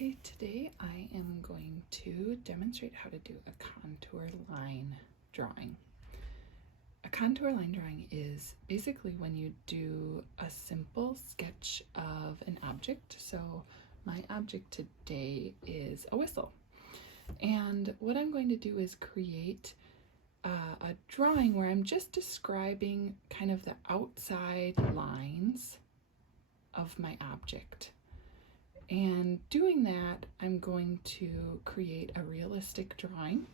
Okay, today I am going to demonstrate how to do a contour line drawing. A contour line drawing is basically when you do a simple sketch of an object. So my object today is a whistle. And what I'm going to do is create a drawing where I'm just describing kind of the outside lines of my object. And doing that, I'm going to create a realistic drawing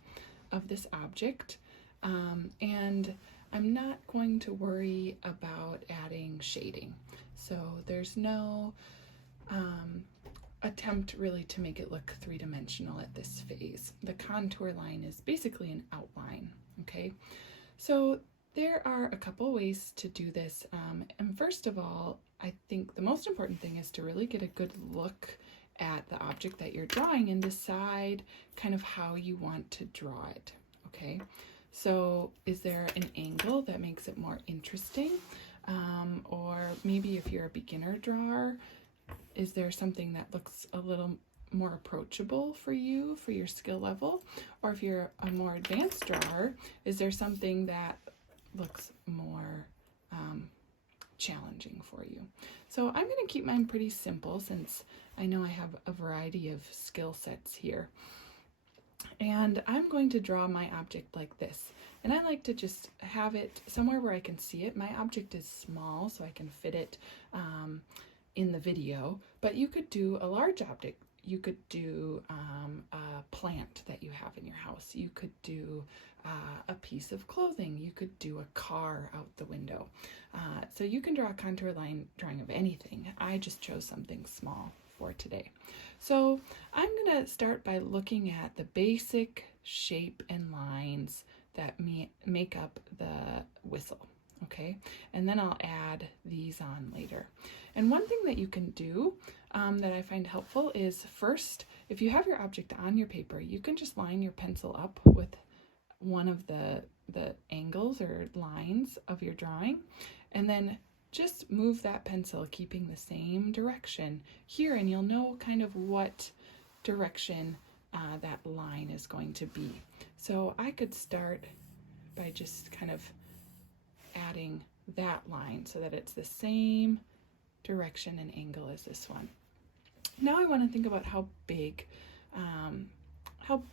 of this object. And I'm not going to worry about adding shading. So there's no attempt really to make it look three-dimensional at this phase. The contour line is basically an outline, okay? So there are a couple ways to do this. And first of all, I think the most important thing is to really get a good look at the object that you're drawing and decide kind of how you want to draw it, okay? So is there an angle that makes it more interesting? Or maybe if you're a beginner drawer, is there something that looks a little more approachable for you, for your skill level? Or if you're a more advanced drawer, is there something that looks more challenging for you? So I'm going to keep mine pretty simple since I know I have a variety of skill sets here. And I'm going to draw my object like this. And I like to just have it somewhere where I can see it. My object is small, so I can fit it in the video, but you could do a large object. You could do a plant that you have in your house. You could do a piece of clothing. You could do a car out the window. So you can draw a contour line drawing of anything. I just chose something small for today. So I'm going to start by looking at the basic shape and lines that make up the whistle. Okay, and then I'll add these on later. And one thing that you can do that I find helpful is first, if you have your object on your paper, you can just line your pencil up with one of the angles or lines of your drawing, and then just move that pencil keeping the same direction here, and you'll know kind of what direction that line is going to be. So I could start by just kind of adding that line so that it's the same direction and angle as this one. Now I want to think about how big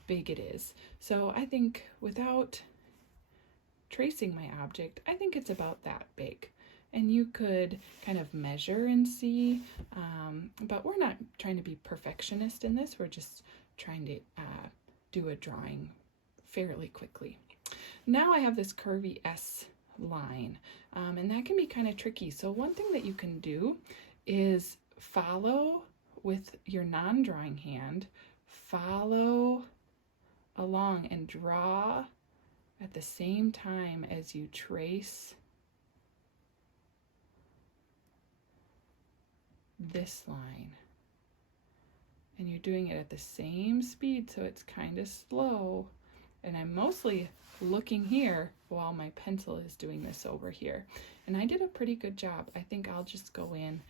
it is. So I think without tracing my object, I think it's about that big. And you could kind of measure and see, but we're not trying to be perfectionist in this. We're just trying to do a drawing fairly quickly. Now I have this curvy S line, and that can be kind of tricky. So one thing that you can do is follow with your non-drawing hand, follow along and draw at the same time as you trace this line. And you're doing it at the same speed, so it's kind of slow. And I'm mostly looking here while my pencil is doing this over here. And I did a pretty good job. I think I'll just go in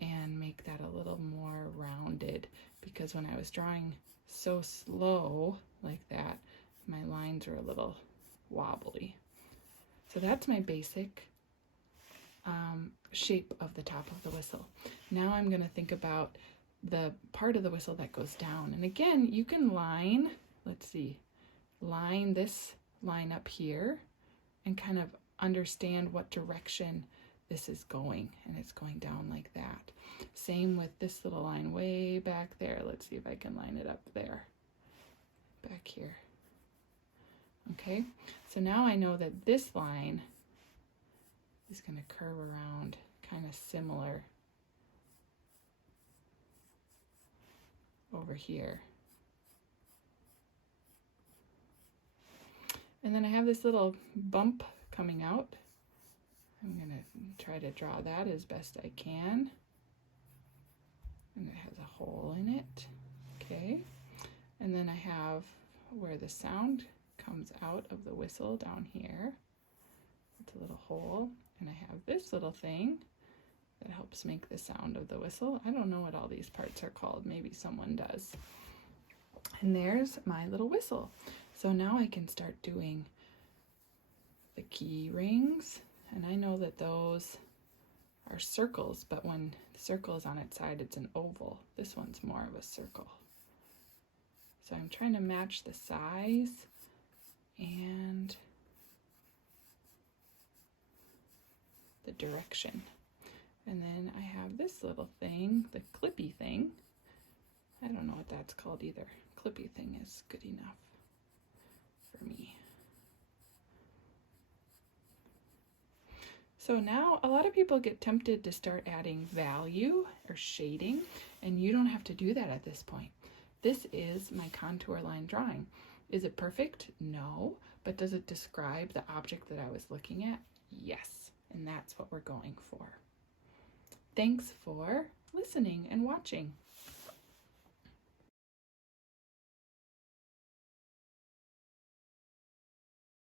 and make that a little more rounded, because when I was drawing so slow like that, my lines are a little wobbly. So that's my basic shape of the top of the whistle. Now I'm going to think about the part of the whistle that goes down. And again, you can line, let's see, line this line up here and kind of understand what direction this is going, and it's going down like that. Same with this little line way back there. Let's see if I can line it up there, back here. Okay, so now I know that this line is going to curve around kind of similar over here. And then I have this little bump coming out. I'm going to try to draw that as best I can. And it has a hole in it. Okay. And then I have where the sound comes out of the whistle down here. It's a little hole. And I have this little thing that helps make the sound of the whistle. I don't know what all these parts are called. Maybe someone does. And there's my little whistle. So now I can start doing the key rings. And I know that those are circles, but when the circle is on its side, it's an oval. This one's more of a circle. So I'm trying to match the size and the direction. And then I have this little thing, the clippy thing. I don't know what that's called either. Clippy thing is good enough for me. So now a lot of people get tempted to start adding value or shading, and you don't have to do that at this point. This is my contour line drawing. Is it perfect? No. But does it describe the object that I was looking at? Yes. And that's what we're going for. Thanks for listening and watching.